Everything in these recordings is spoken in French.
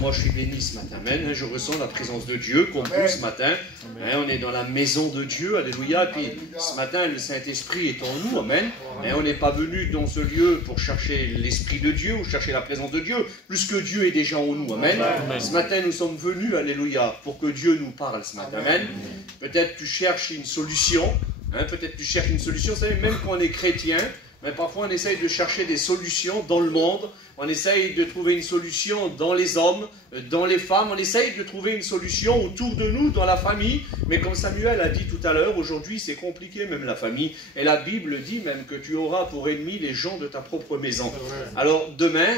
Moi je suis béni ce matin, amen. Je ressens la présence de Dieu comme vous ce matin. On est dans la maison de Dieu, alléluia. Puis ce matin le Saint-Esprit est en nous, amen. On n'est pas venu dans ce lieu pour chercher l'Esprit de Dieu ou chercher la présence de Dieu, plus que Dieu est déjà en nous, amen. Ce matin nous sommes venus, alléluia, pour que Dieu nous parle ce matin, amen. Peut-être tu cherches une solution, peut-être tu cherches une solution, vous savez, même quand on est chrétien, mais parfois on essaye de chercher des solutions dans le monde, on essaye de trouver une solution dans les hommes, dans les femmes, on essaye de trouver une solution autour de nous, dans la famille, mais comme Samuel a dit tout à l'heure, aujourd'hui c'est compliqué même la famille, et la Bible dit même que tu auras pour ennemis les gens de ta propre maison. Alors demain,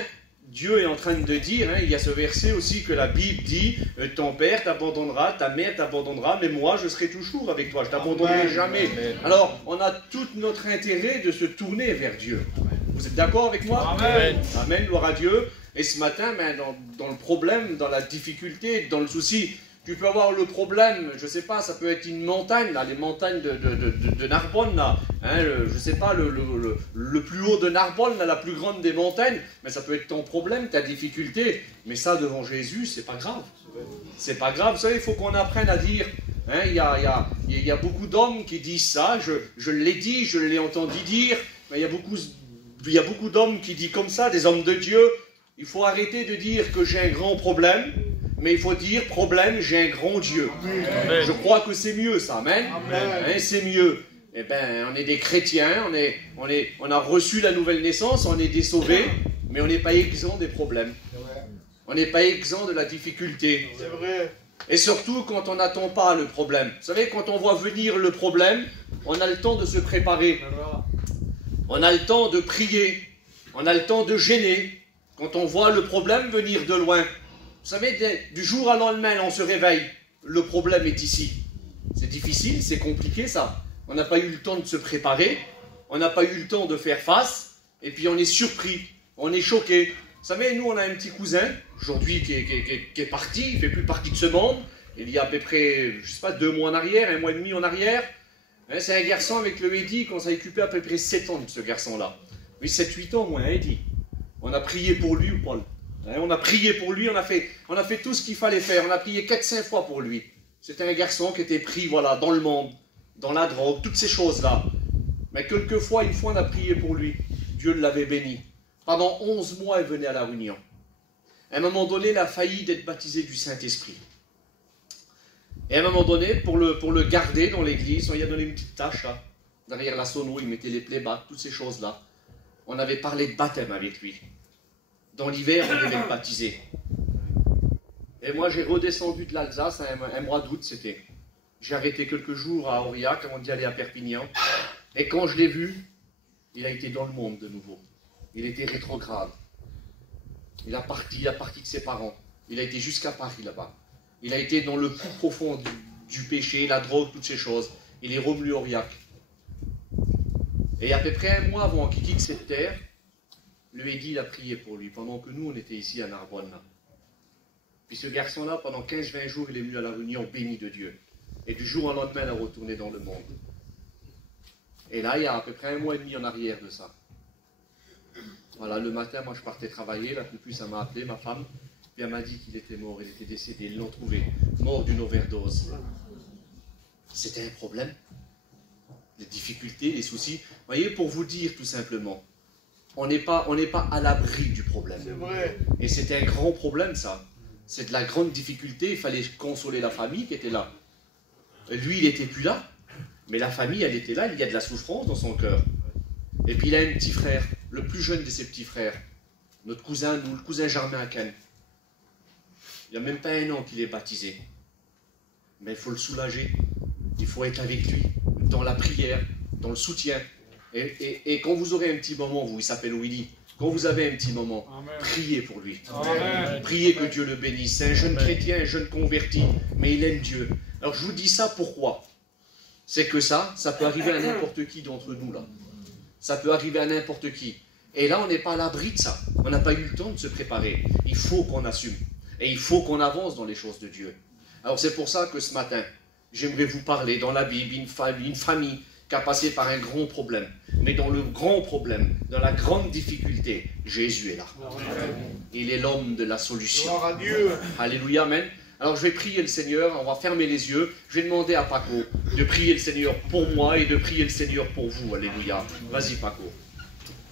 Dieu est en train de dire, il y a ce verset aussi que la Bible dit, ton père t'abandonnera, ta mère t'abandonnera, mais moi je serai toujours avec toi, je ne t'abandonnerai jamais. Alors on a tout notre intérêt de se tourner vers Dieu. Vous êtes d'accord avec moi? Amen. Amen, gloire à Dieu. Et ce matin, dans le problème, dans la difficulté, dans le souci, tu peux avoir le problème, je ne sais pas, ça peut être une montagne, là, les montagnes de Narbonne, là, je ne sais pas, le plus haut de Narbonne, là, la plus grande des montagnes, mais ça peut être ton problème, ta difficulté, mais ça, devant Jésus, c'est pas grave. C'est pas grave, vous savez, il faut qu'on apprenne à dire, il y a beaucoup d'hommes qui disent ça, je l'ai dit, je l'ai entendu dire, mais il y a beaucoup d'hommes qui disent comme ça, des hommes de Dieu, il faut arrêter de dire que j'ai un grand problème, mais il faut dire, problème, j'ai un grand Dieu. Amen. Je crois que c'est mieux ça, amen. C'est mieux. Eh bien, on est des chrétiens, on a reçu la nouvelle naissance, on est des sauvés, mais on n'est pas exempt des problèmes. On n'est pas exempt de la difficulté. C'est vrai. Et surtout quand on n'attend pas le problème. Vous savez, quand on voit venir le problème, on a le temps de se préparer. On a le temps de prier. On a le temps de gêner. Quand on voit le problème venir de loin. Vous savez, du jour à lendemain, on se réveille, le problème est ici. C'est difficile, c'est compliqué ça. On n'a pas eu le temps de se préparer, on n'a pas eu le temps de faire face, et puis on est surpris, on est choqué. Vous savez, nous on a un petit cousin, aujourd'hui qui est parti, il ne fait plus partie de ce monde. Il y a à peu près, je ne sais pas, 2 mois en arrière, 1 mois et demi en arrière. C'est un garçon avec le Eddie qu'on s'est occupé à peu près 7 ans de ce garçon-là. Oui, 7-8 ans au moins, Eddie. On a prié pour lui ou Paul. On a prié pour lui, on a fait tout ce qu'il fallait faire. On a prié 4-5 fois pour lui. C'était un garçon qui était pris dans le monde, dans la drogue, toutes ces choses-là. Mais quelquefois, une fois, on a prié pour lui. Dieu l'avait béni. Pendant 11 mois, il venait à la réunion. À un moment donné, il a failli d'être baptisé du Saint-Esprit. Et à un moment donné, pour le garder dans l'église, on lui a donné une petite tâche, là. Derrière la sono, il mettait les playbacks, toutes ces choses-là. On avait parlé de baptême avec lui. Dans l'hiver, on devait le baptiser. Et moi, j'ai redescendu de l'Alsace, un mois d'août, c'était. J'ai arrêté quelques jours à Aurillac avant d'y aller à Perpignan. Et quand je l'ai vu, il a été dans le monde de nouveau. Il était rétrograde. Il a parti de ses parents. Il a été jusqu'à Paris là-bas. Il a été dans le plus profond du péché, la drogue, toutes ces choses. Il est revenu à Aurillac. Et à peu près 1 mois avant qu'il quitte cette terre, le Eddie, il a prié pour lui, pendant que nous, on était ici à Narbonne. Là. Puis ce garçon-là, pendant 15-20 jours, il est venu à la réunion béni de Dieu. Et du jour au lendemain, il a retourné dans le monde. Et là, il y a à peu près 1 mois et demi en arrière de ça. Voilà, le matin, moi, je partais travailler. La plus ça m'a appelé, ma femme. Puis elle m'a dit qu'il était mort, il était décédé. Ils l'ont trouvé, mort d'une overdose. C'était un problème. Les difficultés, les soucis. Vous voyez, pour vous dire tout simplement, on n'est pas à l'abri du problème. C'est vrai. Et c'était un grand problème, ça. C'est de la grande difficulté. Il fallait consoler la famille qui était là. Et lui, il n'était plus là. Mais la famille, elle était là. Il y a de la souffrance dans son cœur. Et puis, il a un petit frère, le plus jeune de ses petits frères. Notre cousin, nous, le cousin Germain Aken. Il n'y a même pas 1 an qu'il est baptisé. Mais il faut le soulager. Il faut être avec lui, dans la prière, dans le soutien. Et quand vous aurez un petit moment, vous, il s'appelle Willy, quand vous avez un petit moment, priez pour lui. Amen. Priez que Dieu le bénisse. C'est un jeune chrétien, un jeune converti, mais il aime Dieu. Alors je vous dis ça pourquoi? C'est que ça peut arriver à n'importe qui d'entre nous là. Ça peut arriver à n'importe qui. Et là, on n'est pas à l'abri de ça. On n'a pas eu le temps de se préparer. Il faut qu'on assume. Et il faut qu'on avance dans les choses de Dieu. Alors c'est pour ça que ce matin, j'aimerais vous parler dans la Bible, une famille qu'à passer par un grand problème. Mais dans le grand problème, dans la grande difficulté, Jésus est là. Il est l'homme de la solution. Gloire à Dieu. Alléluia, amen. Alors je vais prier le Seigneur, on va fermer les yeux. Je vais demander à Paco de prier le Seigneur pour moi et de prier le Seigneur pour vous. Alléluia. Vas-y Paco.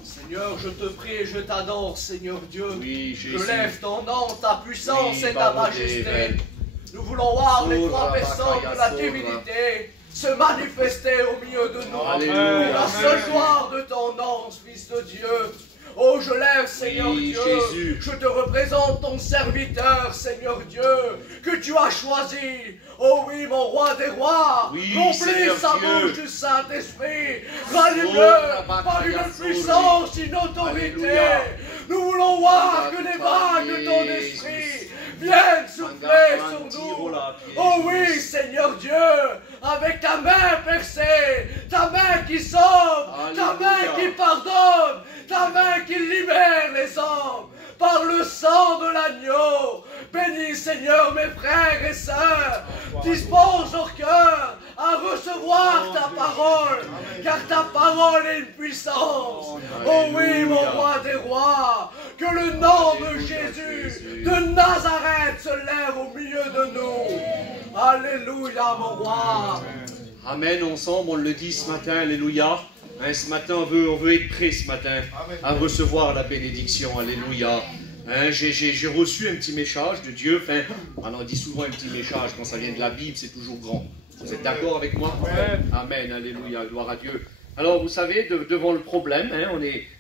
Seigneur, je te prie et je t'adore, Seigneur Dieu. Oui, Jésus. Je lève ton nom, ta puissance Oui, et ta pardon, majesté. Amen. Nous voulons voir les Soura, trois personnes de la Bakaya, divinité se manifester au milieu de nous. Alléluia. La seule gloire de ton nom, Fils de Dieu. Oh, je lève, Seigneur Oui, Dieu, Jésus. je te représente ton serviteur, Seigneur Dieu, que tu as choisi. Oh oui, mon roi des rois, Oui, remplis Seigneur sa Dieu. bouche du Saint-Esprit, Oh, rallume-le par Bakaya, une puissance, une autorité. Alléluia. Nous voulons voir que les Bakaya, vagues de ton Jésus. esprit viennent souffler sur nous. Oh oui, Seigneur Dieu, avec ta main percée, ta main qui sauve, ta main Alléluia. qui pardonne, ta main qui libère les hommes par le sang de l'agneau. Bénis, Seigneur, mes frères et sœurs, dispose leur cœur à recevoir ta parole, car ta parole est une puissance. Oh oui, mon roi des rois, que le nom de Jésus de Nazareth se lève au milieu de nous. Alléluia, mon roi. Amen, ensemble, on le dit ce matin, alléluia. Hein, ce matin, on veut être prêt ce matin à recevoir la bénédiction, alléluia. Hein, j'ai reçu un petit message de Dieu, enfin, on dit souvent un petit message, quand ça vient de la Bible, c'est toujours grand. Vous êtes d'accord avec moi? Amen, alléluia, gloire à Dieu. Alors, vous savez, devant le problème, hein,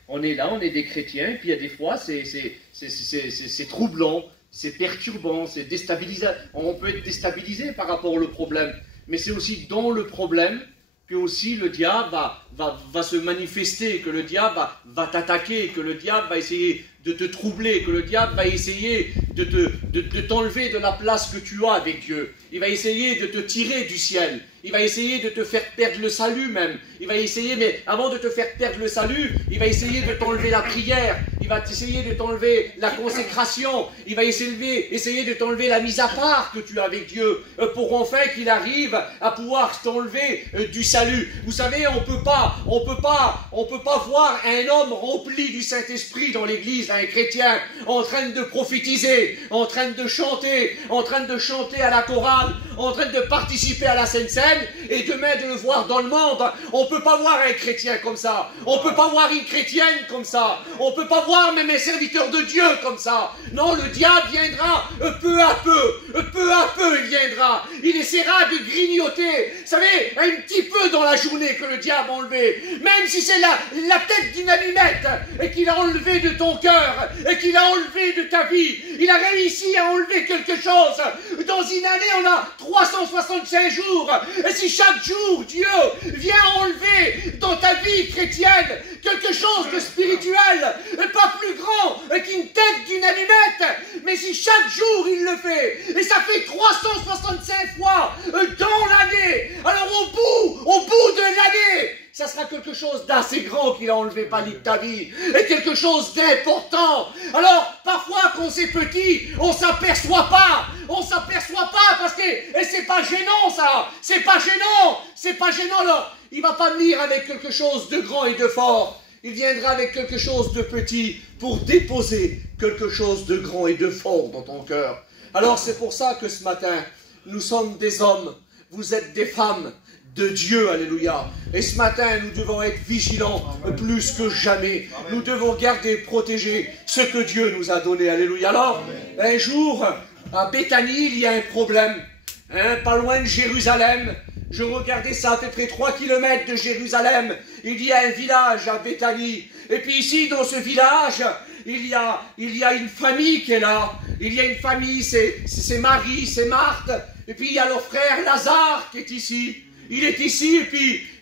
on est là, on est des chrétiens, puis il y a des fois, c'est troublant, c'est perturbant, c'est déstabilisant. On peut être déstabilisé par rapport au problème, mais c'est aussi dans le problème que aussi le diable va se manifester, que le diable va t'attaquer, que le diable va essayer de te troubler, que le diable va essayer de t'enlever de la place que tu as avec Dieu. Il va essayer de te tirer du ciel. Il va essayer de te faire perdre le salut même. Il va essayer, mais avant de te faire perdre le salut, il va essayer de t'enlever la prière. Il va essayer de t'enlever la consécration. Il va essayer de t'enlever la mise à part que tu as avec Dieu, pour enfin qu'il arrive à pouvoir t'enlever du salut. Vous savez, on peut pas voir un homme rempli du Saint-Esprit dans l'église, un chrétien, en train de prophétiser, en train de chanter à la chorale, en train de participer à la Sainte Seine, et demain de le voir dans le monde. On peut pas voir un chrétien comme ça. On peut pas voir une chrétienne comme ça. On peut pas voir même un serviteur de Dieu comme ça. Non, le diable viendra peu à peu il viendra. Il essaiera de grignoter, vous savez, un petit peu dans la journée que le diable a enlevé. Même si c'est la tête d'une allumette et qu'il a enlevé de ton cœur et qu'il a enlevé de ta vie. Il a réussi à enlever quelque chose. Dans une année, on a 365 jours. Et si chaque jour, Dieu vient enlever dans ta vie chrétienne quelque chose de spirituel, et pas plus grand qu'une tête d'une allumette, mais si chaque jour il le fait, et ça fait 365 fois dans l'année, alors au bout de l'année, ça sera quelque chose d'assez grand qu'il a enlevé par de ta vie, et quelque chose d'important. Alors, parfois, quand c'est petit, on s'aperçoit pas parce que, et c'est pas gênant ça, c'est pas gênant, alors, il va pas venir avec quelque chose de grand et de fort, il viendra avec quelque chose de petit pour déposer quelque chose de grand et de fort dans ton cœur. Alors, c'est pour ça que ce matin, nous sommes des hommes, vous êtes des femmes de Dieu, alléluia. Et ce matin, nous devons être vigilants plus que jamais. Nous devons garder, protéger ce que Dieu nous a donné, alléluia. Alors, un jour, à Béthanie, il y a un problème, hein, pas loin de Jérusalem. Je regardais ça à peu près 3 km de Jérusalem. Il y a un village à Béthanie. Et puis ici, dans ce village, il y a une famille qui est là. Il y a une famille, c'est Marie, c'est Marthe. Et puis il y a leur frère Lazare qui est ici. Il est ici,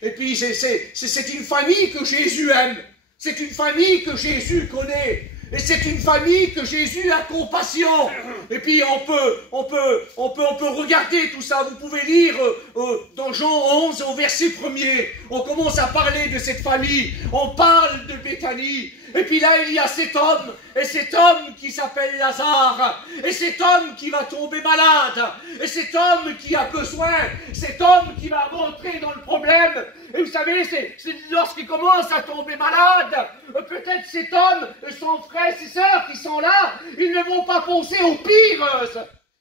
et puis c'est une famille que Jésus aime. C'est une famille que Jésus connaît. Et c'est une famille que Jésus a compassion. Et puis on peut regarder tout ça. Vous pouvez lire dans Jean 11 au verset 1er. On commence à parler de cette famille. On parle de Béthanie. Et puis là, il y a cet homme, et cet homme qui s'appelle Lazare, et cet homme qui va tomber malade, et cet homme qui a besoin, cet homme qui va rentrer dans le problème, Et vous savez, c'est lorsqu'il commence à tomber malade, peut-être cet homme, son frère, ses sœurs qui sont là, ils ne vont pas penser au pire.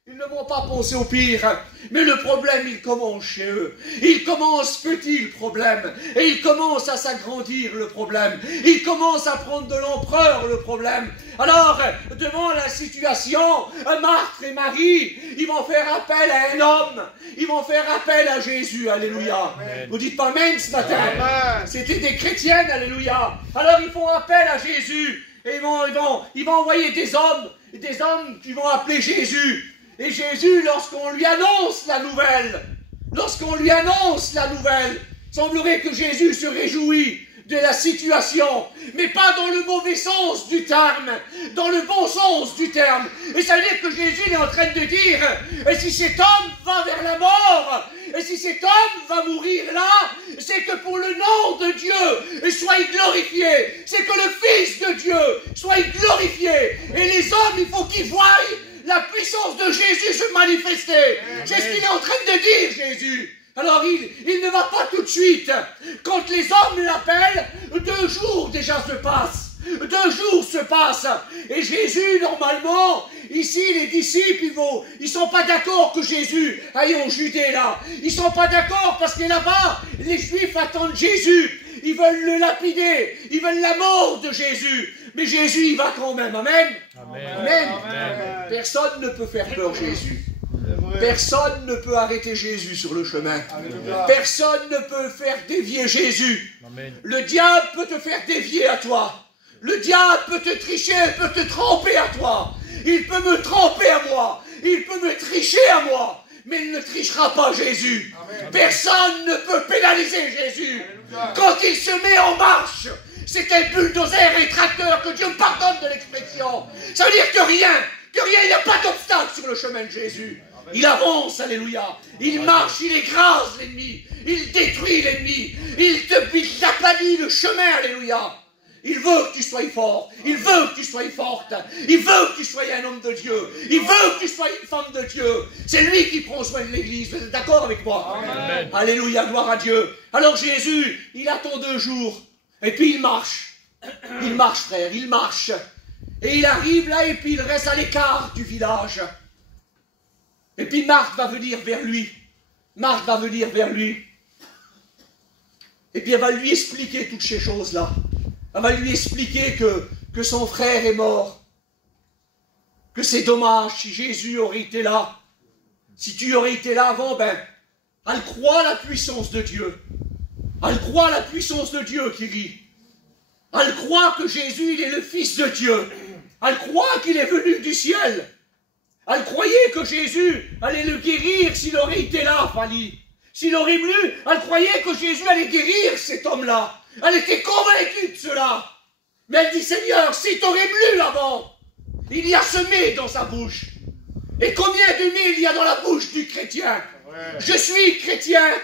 Ils ne vont pas penser au pire, mais le problème, il commence chez eux. Il commence petit, le problème, et il commence à s'agrandir, le problème. Il commence à prendre de l'ampleur, le problème. Alors, devant la situation, Marthe et Marie, ils vont faire appel à un homme. Ils vont faire appel à Jésus, alléluia. Amen. Vous dites pas amen ce matin? C'était des chrétiennes, alléluia. Alors, ils font appel à Jésus, et ils vont envoyer des hommes qui vont appeler Jésus. Et Jésus, lorsqu'on lui annonce la nouvelle, semblerait que Jésus se réjouit de la situation, mais pas dans le mauvais sens du terme, dans le bon sens du terme. Et ça veut dire que Jésus est en train de dire, et si cet homme va vers la mort, et si cet homme va mourir là, c'est que pour le nom de Dieu soit glorifié, c'est que le Fils de Dieu soit glorifié. Et les hommes, il faut qu'ils voient la puissance de Jésus se manifester. C'est ce qu'il est en train de dire, Jésus. Alors il ne va pas tout de suite. Quand les hommes l'appellent, 2 jours déjà se passent. 2 jours se passent. Et Jésus, normalement, ici, les disciples, ils sont pas d'accord que Jésus aille en Judée là. Ils sont pas d'accord parce que là-bas, les Juifs attendent Jésus. Ils veulent le lapider. Ils veulent la mort de Jésus. Mais Jésus, il va quand même. Amen. Amen. Amen. Amen. Personne ne peut faire peur Jésus. Personne ne peut arrêter Jésus sur le chemin. Amen. Personne ne peut faire dévier Jésus. Amen. Le diable peut te faire dévier à toi. Le diable peut te tricher, peut te tromper à toi. Il peut me tromper à moi. Il peut me tricher à moi. Mais il ne trichera pas Jésus. Amen. Personne ne peut pénaliser Jésus. Amen. Quand il se met en marche, c'est un bulldozer et tracteur, que Dieu me pardonne de l'expression. Ça veut dire que rien, il n'y a pas d'obstacle sur le chemin de Jésus. Il avance, alléluia. Il marche, il écrase l'ennemi. Il détruit l'ennemi. Il t'aplanit le chemin, alléluia. Il veut que tu sois fort. Il veut que tu sois forte. Il veut que tu sois un homme de Dieu. Il veut que tu sois une femme de Dieu. C'est lui qui prend soin de l'église. Vous êtes d'accord avec moi? Amen. Alléluia, gloire à Dieu. Alors Jésus, il attend 2 jours. Et puis il marche. Il marche, frère, il marche. Et il arrive là et puis il reste à l'écart du village. Et puis Marthe va venir vers lui. Marthe va venir vers lui. Et puis elle va lui expliquer toutes ces choses-là. Elle va lui expliquer que son frère est mort. Que c'est dommage si Jésus aurait été là. Si tu aurais été là avant, elle croit la puissance de Dieu. Elle croit la puissance de Dieu qui rit. Elle croit que Jésus, il est le Fils de Dieu. Elle croit qu'il est venu du ciel. Elle croyait que Jésus allait le guérir s'il aurait été là, Fanny. S'il aurait voulu, elle croyait que Jésus allait guérir cet homme-là. Elle était convaincue de cela. Mais elle dit, Seigneur, si tu aurais voulu avant, il y a semé dans sa bouche. Et combien de mille il y a dans la bouche du chrétien? Je suis chrétienne,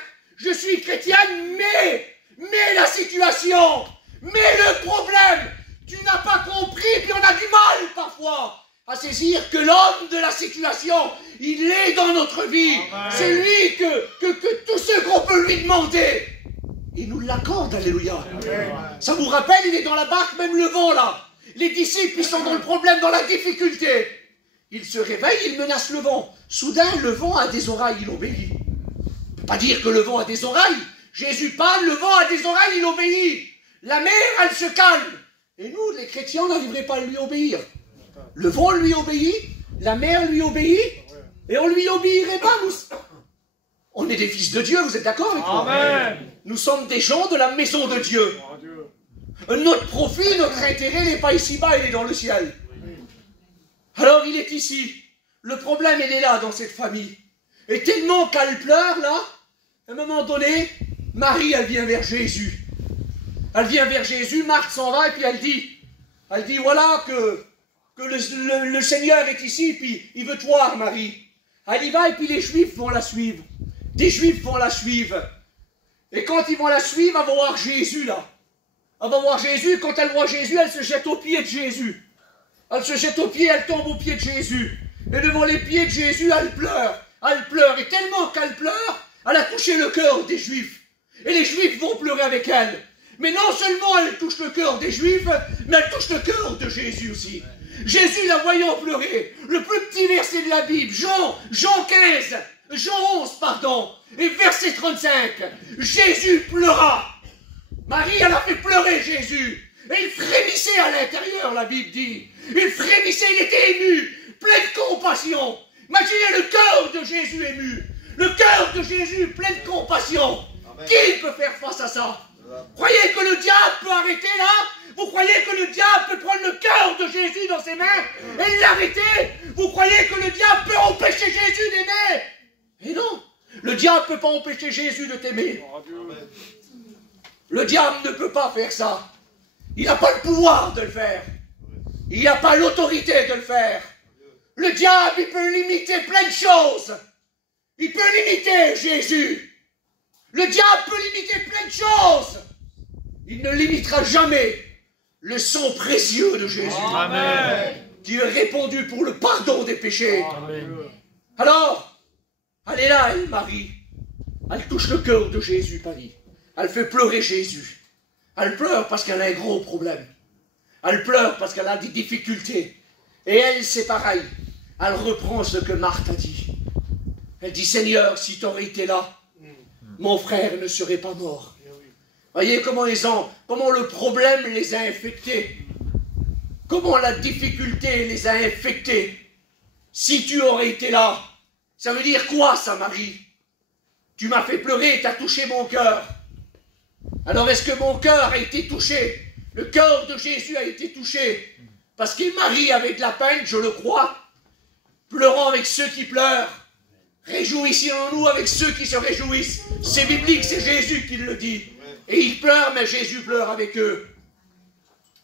mais la situation, mais le problème, tu n'as pas compris, puis on a du mal parfois à saisir que l'homme de la situation, il est dans notre vie. C'est lui que tout ce qu'on peut lui demander, il nous l'accorde, alléluia. Ça vous rappelle, il est dans la barque, même le vent là. Les disciples, ils sont dans le problème, dans la difficulté. Il se réveille, il menace le vent. Soudain, le vent a des oreilles, il obéit. On ne peut pas dire que le vent a des oreilles. Jésus parle, le vent a des oreilles, il obéit. La mer, elle se calme. Et nous, les chrétiens, on n'arriverait pas à lui obéir. Le vent lui obéit, la mer lui obéit, et on ne lui obéirait pas, nous. On est des fils de Dieu, vous êtes d'accord avec moi? Amen. Nous sommes des gens de la maison de Dieu. Notre profit, notre intérêt n'est pas ici-bas, il est dans le ciel. Alors il est ici. Le problème, il est là, dans cette famille. Et tellement qu'elle pleure, là, à un moment donné, Marie, elle vient vers Jésus. Elle vient vers Jésus, Marthe s'en va, et puis elle dit, voilà que le Seigneur est ici, puis il veut te voir, Marie. Elle y va, et puis les Juifs vont la suivre. Des Juifs vont la suivre. Et quand ils vont la suivre, elle va voir Jésus, là. Elle va voir Jésus, quand elle voit Jésus, elle se jette aux pieds de Jésus. Elle se jette aux pieds, elle tombe aux pieds de Jésus. Et devant les pieds de Jésus, elle pleure. Elle pleure. Et tellement qu'elle pleure, elle a touché le cœur des Juifs. Et les Juifs vont pleurer avec elle. Mais non seulement elle touche le cœur des Juifs, mais elle touche le cœur de Jésus aussi. Jésus, la voyant pleurer, le plus petit verset de la Bible, Jean 11, pardon, et verset 35, Jésus pleura. Marie, elle a fait pleurer Jésus. Et il frémissait à l'intérieur, la Bible dit. Il frémissait, il était ému, plein de compassion. Imaginez le cœur de Jésus ému. Le cœur de Jésus plein de compassion. Amen. Qui peut faire face à ça? Croyez que le diable peut arrêter là? Vous croyez que le diable peut prendre le cœur de Jésus dans ses mains et l'arrêter? Vous croyez que le diable peut empêcher Jésus d'aimer? Et non, le diable ne peut pas empêcher Jésus de t'aimer. Le diable ne peut pas faire ça. Il n'a pas le pouvoir de le faire. Il n'a pas l'autorité de le faire. Le diable, il peut limiter plein de choses. Il peut limiter Jésus. Le diable peut limiter plein de choses. Il ne limitera jamais le sang précieux de Jésus. Amen. Qui est répandu pour le pardon des péchés. Amen. Alors, elle est là, elle, Marie. Elle touche le cœur de Jésus, Paris. Elle fait pleurer Jésus. Elle pleure parce qu'elle a un gros problème. Elle pleure parce qu'elle a des difficultés. Et elle, c'est pareil. Elle reprend ce que Marthe a dit. Elle dit, Seigneur, si tu aurais été là, mon frère ne serait pas mort. Voyez comment le problème les a infectés. Comment la difficulté les a infectés. Si tu aurais été là, ça veut dire quoi ça, Marie? Tu m'as fait pleurer, tu as touché mon cœur. Alors est-ce que mon cœur a été touché? Le cœur de Jésus a été touché. Parce que Marie, avec de la peine, je le crois, pleurant avec ceux qui pleurent, réjouissons-nous avec ceux qui se réjouissent. C'est biblique, c'est Jésus qui le dit. Et ils pleurent, mais Jésus pleure avec eux.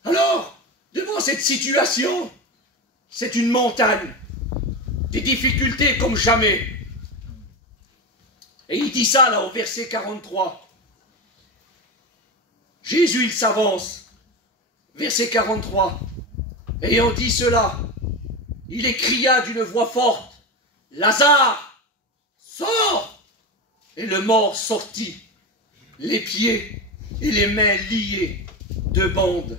Alors, devant cette situation, c'est une montagne. Des difficultés comme jamais. Et il dit ça là au verset 43. Jésus, il s'avance. Verset 43. Ayant dit cela, il cria d'une voix forte, Lazare, sors! Et le mort sortit, les pieds et les mains liés de bandes.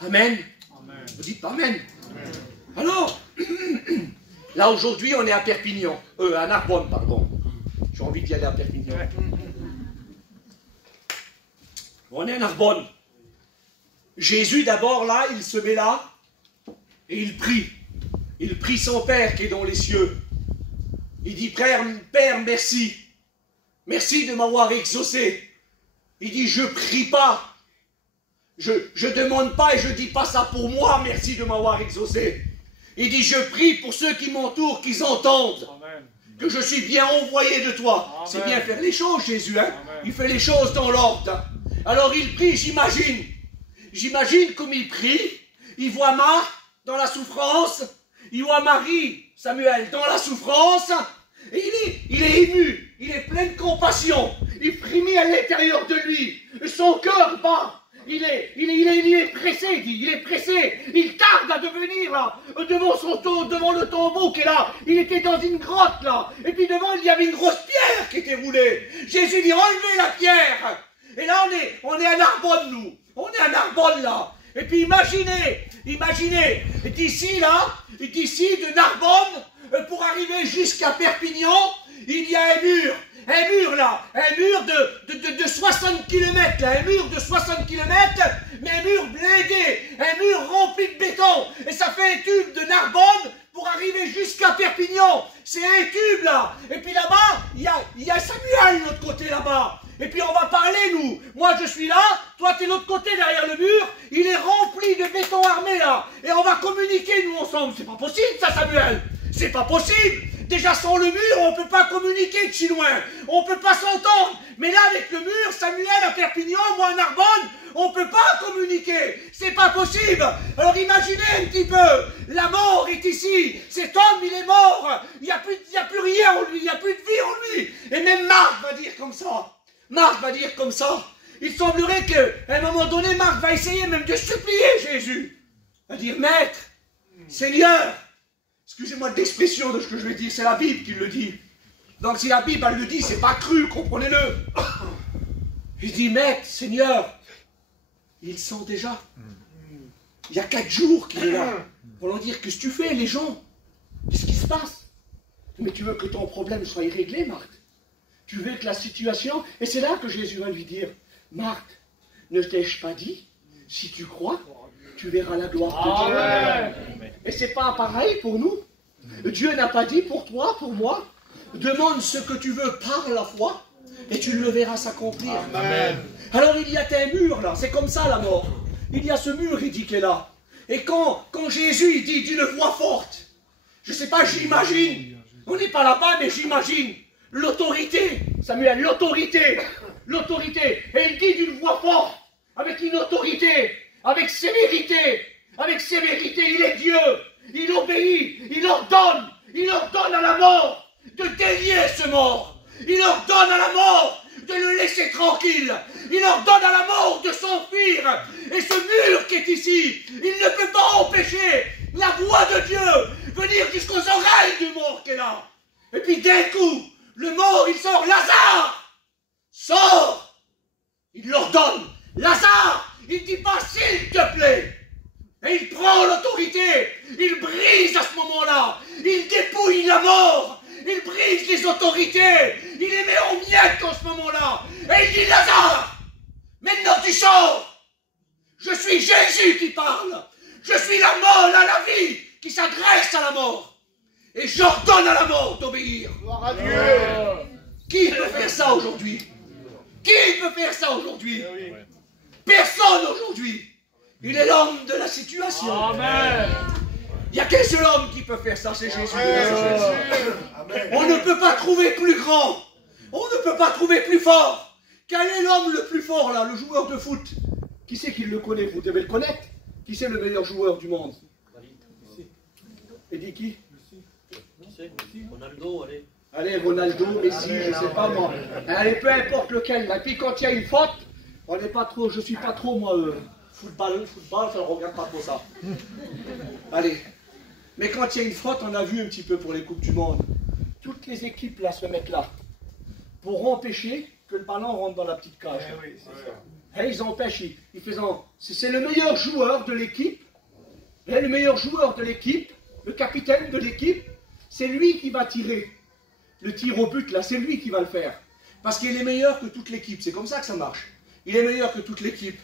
Amen. Amen. Vous dites pas Amen. Amen. Alors, là aujourd'hui on est à Perpignan, à Narbonne, pardon. J'ai envie d'y aller à Perpignan. On est à Narbonne. Jésus d'abord là, il se met là et il prie. Il prie son Père qui est dans les cieux. Il dit, Père, merci. Merci de m'avoir exaucé. Il dit, je prie pas. Je demande pas et je dis pas ça pour moi, merci de m'avoir exaucé. Il dit, je prie pour ceux qui m'entourent, qu'ils entendent. Amen. Que je suis bien envoyé de toi. C'est bien faire les choses, Jésus. Hein? Il fait les choses dans l'ordre. Alors il prie, j'imagine. J'imagine comme il prie. Il voit Marthe dans la souffrance. Il voit Marie, Samuel, dans la souffrance. Et il est ému. Il est plein de compassion. Il frémit à l'intérieur de lui. Son cœur bat. Il est pressé, il est pressé. Il tarde à devenir là, devant le tombeau qui est là. Il était dans une grotte là. Et puis devant, il y avait une grosse pierre qui était roulée. Jésus dit, enlevez la pierre. Et là, on est à Narbonne, nous. On est à Narbonne là. Et puis imaginez, d'ici de Narbonne, pour arriver jusqu'à Perpignan, il y a un mur de 60 km, un mur de 60 km, mais un mur blindé, un mur rempli de béton, et ça fait un tube de Narbonne pour arriver jusqu'à Perpignan, c'est un tube là, et puis là-bas, il y a Samuel de l'autre côté là-bas, et puis on va parler nous, moi je suis là, toi t'es de l'autre côté derrière le mur, il est rempli de béton armé là, et on va communiquer nous ensemble, c'est pas possible ça Samuel, c'est pas possible. Déjà sans le mur, on ne peut pas communiquer de si loin. On ne peut pas s'entendre. Mais là, avec le mur, Samuel à Perpignan, moi à Narbonne, on ne peut pas communiquer. C'est pas possible. Alors imaginez un petit peu. La mort est ici. Cet homme, il est mort. Il n'y a plus rien en lui. Il n'y a plus de vie en lui. Et même Marc va dire comme ça. Marc va dire comme ça. Il semblerait qu'à un moment donné, Marc va essayer même de supplier Jésus. Il va dire, Maître, Seigneur, excusez-moi de l'expression de ce que je vais dire, c'est la Bible qui le dit. Donc si la Bible, elle le dit, c'est pas cru, comprenez-le. Il dit, Maître, Seigneur, il sent déjà. Il y a 4 jours qu'il est là. Pour leur dire, qu'est-ce que tu fais, les gens? Qu'est-ce qui se passe? Mais tu veux que ton problème soit réglé, Marthe? Tu veux que la situation... Et c'est là que Jésus va lui dire, Marthe, ne t'ai-je pas dit, si tu crois, tu verras la gloire de Dieu. Et c'est pas pareil pour nous. Dieu n'a pas dit pour toi, pour moi, demande ce que tu veux par la foi, et tu le verras s'accomplir. Alors il y a un mur là, c'est comme ça la mort. Il y a ce mur, il dit, qui est là. Et quand Jésus il dit d'une voix forte, je ne sais pas, j'imagine, on n'est pas là-bas, mais j'imagine, l'autorité, Samuel, l'autorité, et il dit d'une voix forte, avec une autorité, avec sévérité, il est Dieu, il obéit, il ordonne à la mort de délier ce mort, il ordonne à la mort de le laisser tranquille, il ordonne à la mort de s'enfuir, et ce mur qui est ici, il ne peut pas empêcher la voix de Dieu venir jusqu'aux oreilles du mort qui est là. Et puis d'un coup, le mort il sort, Lazare, sors, il l'ordonne, Lazare, il ne dit pas s'il te plaît, et il prend l'autorité, il brise à ce moment-là, il dépouille la mort, il brise les autorités, il les met en miettes en ce moment-là, et il dit Lazare, maintenant tu sors, je suis Jésus qui parle, je suis la mort à la vie qui s'adresse à la mort, et j'ordonne à la mort d'obéir. Gloire à Dieu. Qui peut faire ça aujourd'hui? Qui peut faire ça aujourd'hui? Personne aujourd'hui. Il est l'homme de la situation. Amen. Il n'y a qu'un seul homme qui peut faire ça, c'est Jésus. On ne peut pas trouver plus grand. On ne peut pas trouver plus fort. Quel est l'homme le plus fort là, le joueur de foot? Qui c'est qui le connaît? Vous devez le connaître. Qui c'est le meilleur joueur du monde? Et dit qui? Ronaldo, allez. Allez, Ronaldo, Messi, je ne sais pas moi. Allez, peu importe lequel. Et puis quand il y a une faute, on n'est pas trop, je suis pas trop moi, football, ça ne regarde pas trop ça. Allez. Mais quand il y a une faute, on a vu un petit peu pour les Coupes du Monde. Toutes les équipes là se mettent là. Pour empêcher que le ballon rentre dans la petite cage. Et ils empêchent, c'est le meilleur joueur de l'équipe. Le meilleur joueur de l'équipe, le capitaine de l'équipe, c'est lui qui va tirer. Le tir au but, là, c'est lui qui va le faire. Parce qu'il est meilleur que toute l'équipe. C'est comme ça que ça marche. Il est meilleur que toute l'équipe.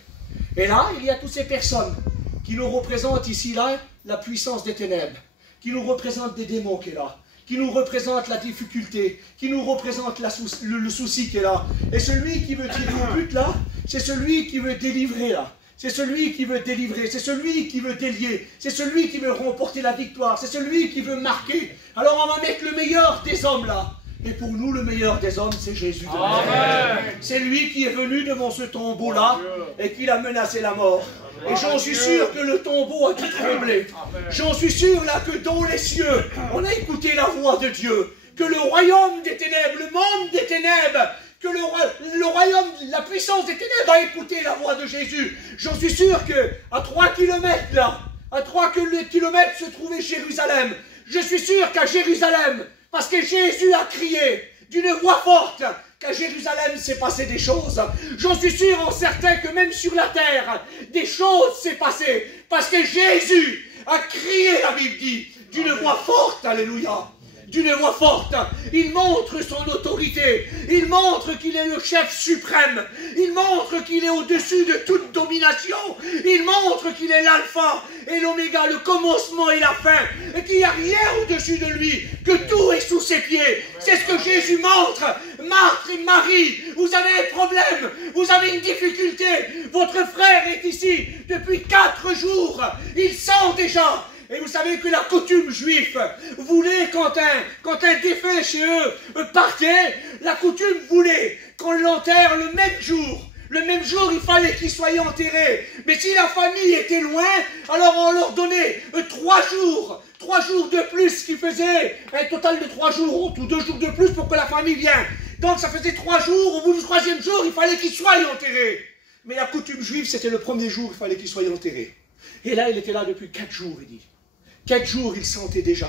Et là, il y a toutes ces personnes qui nous représentent ici, là, la puissance des ténèbres. Qui nous représentent des démons qui est là. Qui nous représentent la difficulté. Qui nous représentent le souci qui est là. Et celui qui veut tirer au but, là, c'est celui qui veut délivrer, là. C'est celui qui veut délivrer, c'est celui qui veut délier, c'est celui qui veut remporter la victoire, c'est celui qui veut marquer. Alors on va mettre le meilleur des hommes là. Et pour nous, le meilleur des hommes, c'est Jésus de Nazareth. C'est lui qui est venu devant ce tombeau-là et qui a menacé la mort. Et j'en suis sûr que le tombeau a dû trembler. J'en suis sûr là que dans les cieux, on a écouté la voix de Dieu. Que le royaume des ténèbres, le monde des ténèbres, que le royaume, la puissance des ténèbres a écouté la voix de Jésus. J'en suis sûr qu'à 3 kilomètres là, à 3 kilomètres se trouvait Jérusalem. Je suis sûr qu'à Jérusalem, parce que Jésus a crié d'une voix forte, qu'à Jérusalem s'est passé des choses. J'en suis sûr en certain que même sur la terre, des choses s'est passé. Parce que Jésus a crié, la Bible dit, d'une voix forte, alléluia. D'une voix forte, il montre son autorité, il montre qu'il est le chef suprême, il montre qu'il est au-dessus de toute domination, il montre qu'il est l'alpha et l'oméga, le commencement et la fin, et qu'il n'y a rien au-dessus de lui, que tout est sous ses pieds. C'est ce que Jésus montre. Marthe et Marie, vous avez un problème, vous avez une difficulté, votre frère est ici depuis 4 jours, il sent déjà. Et vous savez que la coutume juive voulait, quand un défunt chez eux partait, la coutume voulait qu'on l'enterre le même jour. Le même jour, il fallait qu'il soit enterré. Mais si la famille était loin, alors on leur donnait 3 jours. 3 jours de plus, ce qui faisait un total de 3 jours, ou 2 jours de plus pour que la famille vienne. Donc ça faisait 3 jours, au bout du 3e jour, il fallait qu'il soit enterré. Mais la coutume juive, c'était le 1er jour, il fallait qu'il soit enterré. Et là, il était là depuis 4 jours, il dit. 4 jours, il sentait déjà.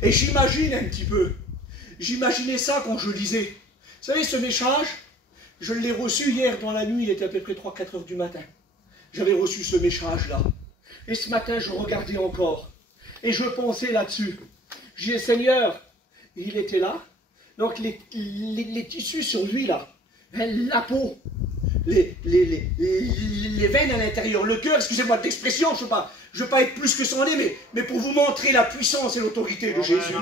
Et j'imagine un petit peu. J'imaginais ça quand je lisais. Vous savez, ce message, je l'ai reçu hier dans la nuit, il était à peu près 3-4 heures du matin. J'avais reçu ce message-là. Et ce matin, je regardais encore. Et je pensais là-dessus. Je disais, Seigneur, il était là. Donc les tissus sur lui, là, la peau, les veines à l'intérieur, le cœur, excusez-moi de l'expression, je ne veux pas être plus que son nez, mais pour vous montrer la puissance et l'autorité de Jésus.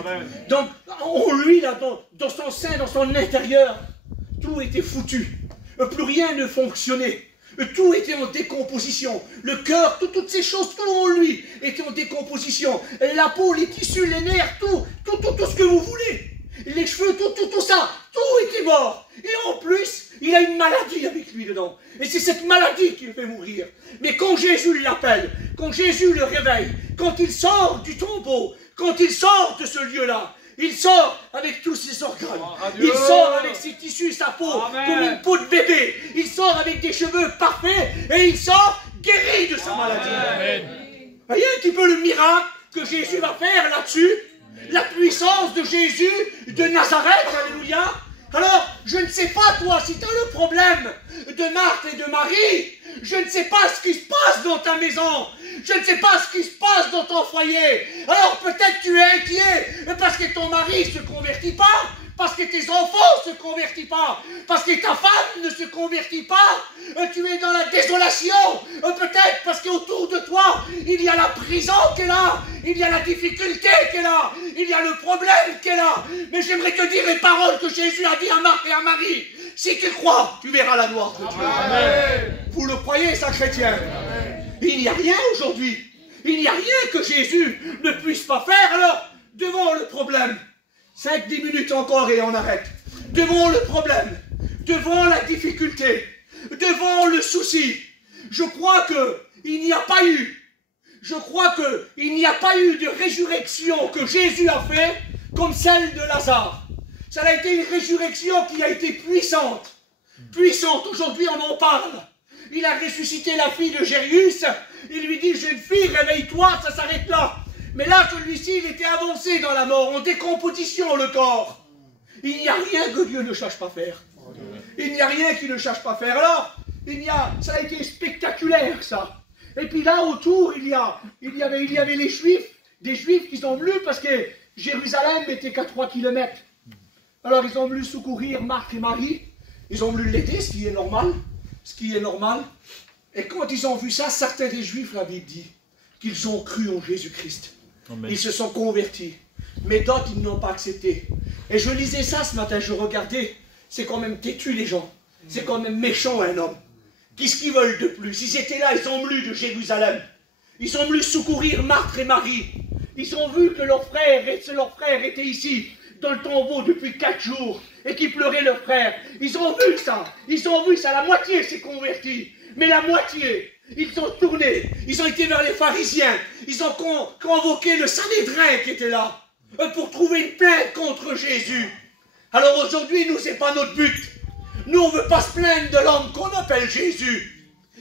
Donc, en lui, là, dans son sein, dans son intérieur, tout était foutu. Plus rien ne fonctionnait. Tout était en décomposition. Le cœur, toutes ces choses, tout en lui était en décomposition. La peau, les tissus, les nerfs, tout ce que vous voulez. Les cheveux, tout ça, tout était mort. Et en plus, il a une maladie avec lui dedans. Et c'est cette maladie qui le fait mourir. Mais quand Jésus l'appelle, quand Jésus le réveille, quand il sort du tombeau, quand il sort de ce lieu-là, il sort avec tous ses organes. Il sort avec ses tissus, sa peau, comme une peau de bébé. Il sort avec des cheveux parfaits et il sort guéri de sa maladie. Voyez un petit peu le miracle que Jésus va faire là-dessus. La puissance de Jésus de Nazareth, alléluia. Alors, je ne sais pas toi, si tu as le problème de Marthe et de Marie, je ne sais pas ce qui se passe dans ta maison, je ne sais pas ce qui se passe dans ton foyer. Alors peut-être tu es inquiet parce que ton mari ne se convertit pas, parce que tes enfants ne se convertissent pas, parce que ta femme ne se convertit pas, tu es dans la désolation, peut-être parce qu'autour de toi, il y a la prison qui est là, il y a la difficulté qui est là, il y a le problème qui est là. Mais j'aimerais te dire les paroles que Jésus a dit à Marthe et à Marie. Si tu crois, tu verras la gloire de Dieu. Amen. Vous le croyez, ça, chrétien? Il n'y a rien aujourd'hui. Il n'y a rien que Jésus ne puisse pas faire. Alors, devant le problème, 5-10 minutes encore et on arrête. Devant le problème, devant la difficulté, devant le souci, je crois qu'il n'y a pas eu, de résurrection que Jésus a fait comme celle de Lazare. Ça a été une résurrection qui a été puissante. Puissante, aujourd'hui on en parle. Il a ressuscité la fille de Jairus, il lui dit, jeune fille, réveille-toi, ça s'arrête là. Mais là, celui-ci, il était avancé dans la mort, en décomposition, le corps. Il n'y a rien que Dieu ne cherche pas faire. Il n'y a rien qu'il ne cherche pas faire. Alors, ça a été spectaculaire, ça. Et puis là, autour, il y avait les Juifs, des Juifs qui sont venus parce que Jérusalem n'était qu'à 3 km. Alors, ils ont voulu secourir Marthe et Marie. Ils ont voulu l'aider, ce qui est normal. Et quand ils ont vu ça, certains des Juifs, la Bible dit, qu'ils ont cru en Jésus-Christ. Ils se sont convertis. Mais d'autres, ils n'ont pas accepté. Et je lisais ça ce matin, je regardais. C'est quand même têtu, les gens. C'est quand même méchant, un homme. Qu'est-ce qu'ils veulent de plus? Ils étaient là, ils ont voulu de Jérusalem. Ils ont voulu secourir Marthe et Marie. Ils ont vu que leur frère était ici, dans le tombeau, depuis 4 jours, et qu'ils pleuraient leur frère. Ils ont vu ça. La moitié s'est convertie. Mais la moitié, ils ont tourné. Ils ont été vers les pharisiens. Ils ont convoqué le Sanhédrin qui était là, pour trouver une plainte contre Jésus. Alors aujourd'hui, nous, c'est pas notre but. Nous, on ne veut pas se plaindre de l'homme qu'on appelle Jésus.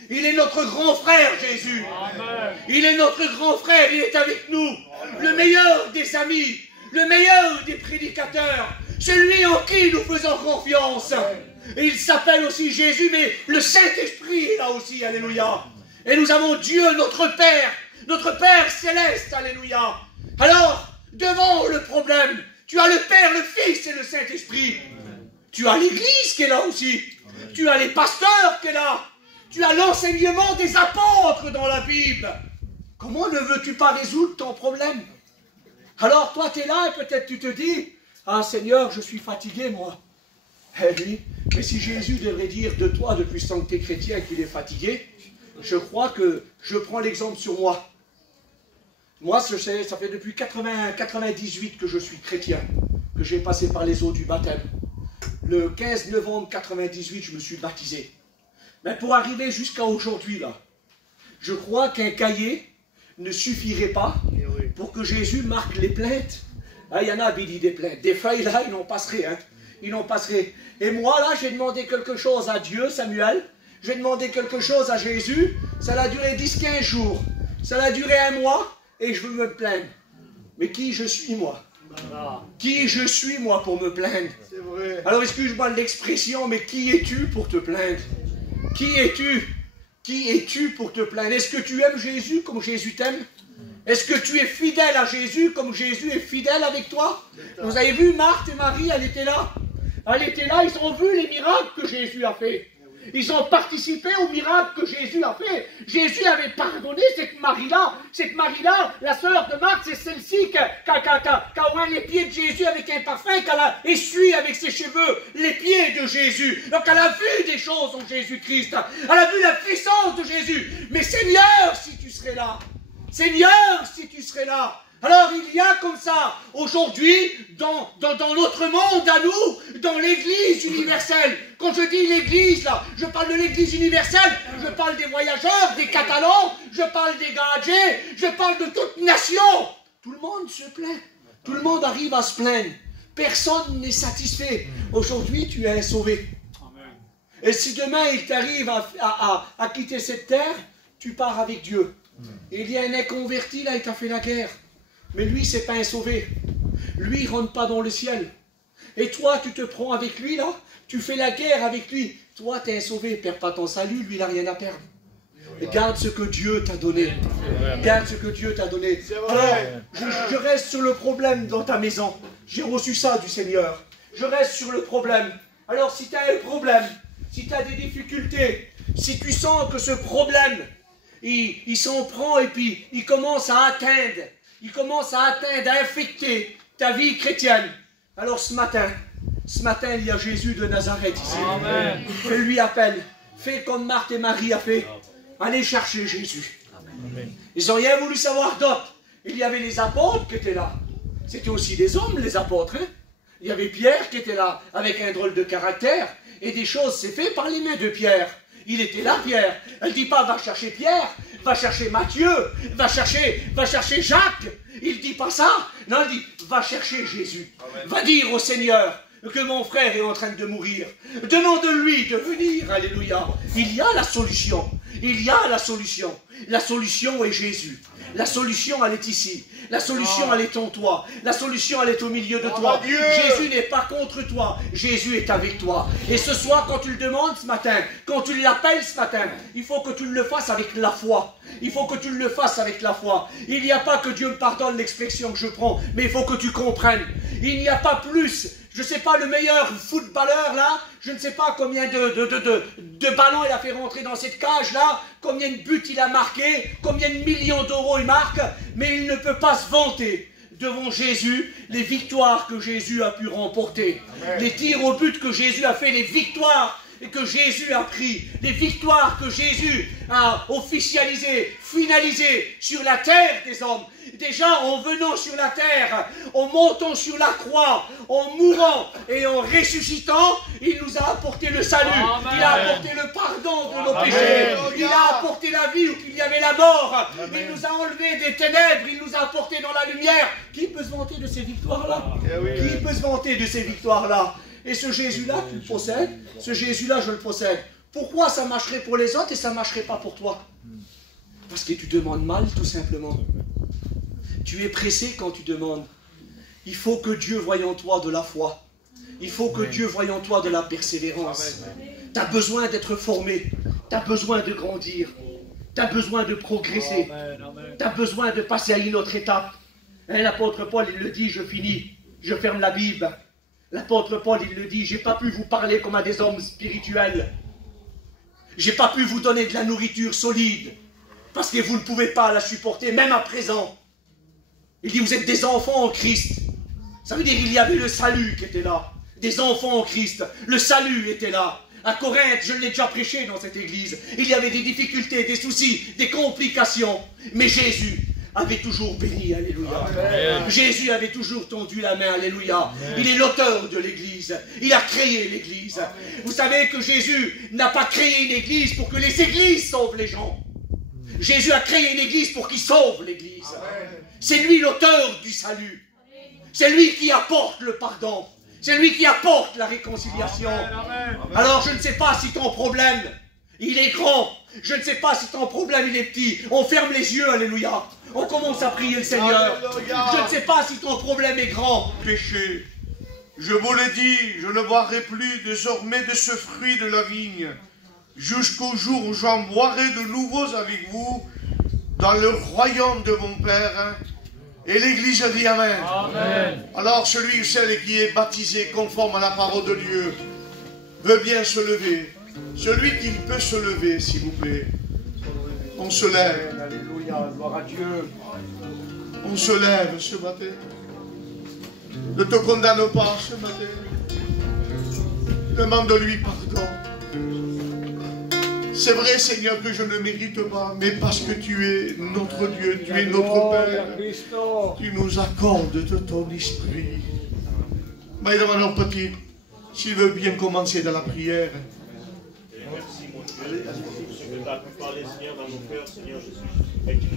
Il est notre grand frère, Jésus. Amen. Il est notre grand frère, il est avec nous. Amen. Le meilleur des amis, le meilleur des prédicateurs, celui en qui nous faisons confiance. Amen. Et il s'appelle aussi Jésus, mais le Saint-Esprit est là aussi, alléluia. Et nous avons Dieu, notre Père céleste, alléluia. Alors, devant le problème, tu as le Père, le Fils et le Saint-Esprit. Tu as l'Église qui est là aussi. Tu as les pasteurs qui est là. Tu as l'enseignement des apôtres dans la Bible. Comment ne veux-tu pas résoudre ton problème? Alors toi tu es là et peut-être tu te dis, ah Seigneur, je suis fatigué moi. Eh oui, mais si Jésus devrait dire de toi depuis tant que tu es chrétien qu'il est fatigué, je crois que je prends l'exemple sur moi. Moi, ça fait depuis 98 que je suis chrétien, que j'ai passé par les eaux du baptême. Le 15 novembre 98, je me suis baptisé. Mais pour arriver jusqu'à aujourd'hui, là, je crois qu'un cahier ne suffirait pas pour que Jésus marque les plaintes. Ah, il y en a, Billy, des plaintes. Des feuilles, là, ils n'en passeraient. Hein. Ils n'en passeraient. Et moi, là, j'ai demandé quelque chose à Dieu, Samuel. J'ai demandé quelque chose à Jésus. Ça a duré 10-15 jours. Ça a duré 1 mois. Et je veux me plaindre. Mais qui je suis, moi? Qui je suis, moi, pour me plaindre? C'est vrai. Alors, excuse-moi de l'expression, mais qui es-tu pour te plaindre? Qui es-tu? Qui es-tu pour te plaindre? Est-ce que tu aimes Jésus comme Jésus t'aime? Est-ce que tu es fidèle à Jésus comme Jésus est fidèle avec toi? Vous avez vu Marthe et Marie, elle était là. Elle était là, ils ont vu les miracles que Jésus a fait. Ils ont participé aux miracles que Jésus a fait. Jésus avait pardonné cette Marie-là. Cette Marie-là, la sœur de Marthe, c'est celle-ci qui a oint les pieds de Jésus avec un parfum, qu'elle a essuyé avec ses cheveux les pieds de Jésus. Donc elle a vu des choses en Jésus-Christ. Elle a vu la puissance de Jésus. Mais Seigneur, si tu serais là, Seigneur, si tu serais là. Alors il y a comme ça, aujourd'hui, dans notre monde à nous, dans l'Église universelle. Quand je dis l'Église, là, je parle de l'Église universelle, je parle des voyageurs, des Catalans, je parle des Gadgets, je parle de toute nation. Tout le monde se plaint, tout le monde arrive à se plaindre. Personne n'est satisfait. Aujourd'hui, tu es sauvé. Et si demain il t'arrive à quitter cette terre, tu pars avec Dieu. Il y a un inconverti là, il t'a fait la guerre. Mais lui, c'est pas un sauvé. Lui, il ne rentre pas dans le ciel. Et toi, tu te prends avec lui, là. Tu fais la guerre avec lui. Toi, tu es un sauvé. Perds pas ton salut. Lui, il n'a rien à perdre. Et garde ce que Dieu t'a donné. Garde ce que Dieu t'a donné. Alors, je reste sur le problème dans ta maison. J'ai reçu ça du Seigneur. Je reste sur le problème. Alors, si tu as un problème, si tu as des difficultés, si tu sens que ce problème, il s'en prend et puis il commence à atteindre, à infecter ta vie chrétienne. Alors ce matin, il y a Jésus de Nazareth ici. Amen. Fais-lui appel. Fais comme Marthe et Marie a fait. Allez chercher Jésus. Amen. Ils n'ont rien voulu savoir d'autre. Il y avait les apôtres qui étaient là. C'était aussi des hommes, les apôtres. Hein? Il y avait Pierre qui était là, avec un drôle de caractère. Et des choses s'est fait par les mains de Pierre. Il était là, Pierre. Elle ne dit pas, va chercher Pierre, va chercher Matthieu, va chercher Jacques. Il ne dit pas ça. Non, il dit, va chercher Jésus. Amen. Va dire au Seigneur que mon frère est en train de mourir. Demande-lui de venir. Alléluia. Il y a la solution. Il y a la solution. La solution est Jésus. La solution, elle est ici. La solution, elle est en toi. La solution, elle est au milieu de toi. Jésus n'est pas contre toi. Jésus est avec toi. Et ce soir, quand tu le demandes ce matin, quand tu l'appelles ce matin, il faut que tu le fasses avec la foi. Il faut que tu le fasses avec la foi. Il n'y a pas que Dieu me pardonne l'expression que je prends, mais il faut que tu comprennes. Il n'y a pas plus. Je ne sais pas, le meilleur footballeur là, je ne sais pas combien de ballons il a fait rentrer dans cette cage là, combien de buts il a marqué, combien de millions d'euros il marque, mais il ne peut pas se vanter devant Jésus les victoires que Jésus a pu remporter. Amen. Les tirs au but que Jésus a fait, les victoires que Jésus a pris, les victoires que Jésus a officialisées, finalisées sur la terre des hommes. Déjà en venant sur la terre, en montant sur la croix, en mourant et en ressuscitant, il nous a apporté le salut. Amen. Il a apporté le pardon de nos péchés. Il a apporté la vie où il y avait la mort. Amen. Il nous a enlevé des ténèbres. Il nous a apporté dans la lumière. Qui peut se vanter de ces victoires-là? Qui peut se vanter de ces victoires-là? Et ce Jésus-là, tu le possèdes. Ce Jésus-là, je le possède. Pourquoi ça marcherait pour les autres et ça ne marcherait pas pour toi? Parce que tu demandes mal, tout simplement. Tu es pressé quand tu demandes. Il faut que Dieu voie en toi de la foi. Il faut que Dieu voie en toi de la persévérance. Tu as besoin d'être formé. Tu as besoin de grandir. Tu as besoin de progresser. Tu as besoin de passer à une autre étape. L'apôtre Paul, il le dit, je finis. Je ferme la Bible. L'apôtre Paul, il le dit, j'ai pas pu vous parler comme à des hommes spirituels. J'ai pas pu vous donner de la nourriture solide. Parce que vous ne pouvez pas la supporter, même à présent. Il dit, vous êtes des enfants en Christ. Ça veut dire qu'il y avait le salut qui était là. Des enfants en Christ. Le salut était là. À Corinthe, je l'ai déjà prêché dans cette église. Il y avait des difficultés, des soucis, des complications. Mais Jésus avait toujours béni, alléluia. Amen. Jésus avait toujours tendu la main, alléluia. Amen. Il est l'auteur de l'église. Il a créé l'église. Vous savez que Jésus n'a pas créé une église pour que les églises sauvent les gens. Jésus a créé une église pour qu'il sauve l'église. C'est lui l'auteur du salut. C'est lui qui apporte le pardon. C'est lui qui apporte la réconciliation. Amen. Alors je ne sais pas si ton problème Il est grand. Je ne sais pas si ton problème il est petit. On ferme les yeux, alléluia. On commence à prier le Seigneur. Alléluia. Je ne sais pas si ton problème est grand. Péché. Je vous le dis, je ne boirai plus désormais de ce fruit de la vigne, jusqu'au jour où j'en boirai de nouveaux avec vous dans le royaume de mon Père. Et l'Église dit Amen. Amen. Alors celui ou celle qui est baptisé conforme à la parole de Dieu veut bien se lever. Celui qui peut se lever, s'il vous plaît. On se lève. Alléluia, gloire à Dieu. On se lève ce matin. Ne te condamne pas ce matin. Demande-lui pardon. C'est vrai, Seigneur, que je ne mérite pas, mais parce que tu es notre Dieu, tu es notre Père, tu nous accordes de ton esprit. Mesdames, alors petit, s'il veut bien commencer dans la prière. Merci, mon Dieu, pour ce que tu as pu parler, Seigneur, dans nos cœurs, Seigneur Jésus.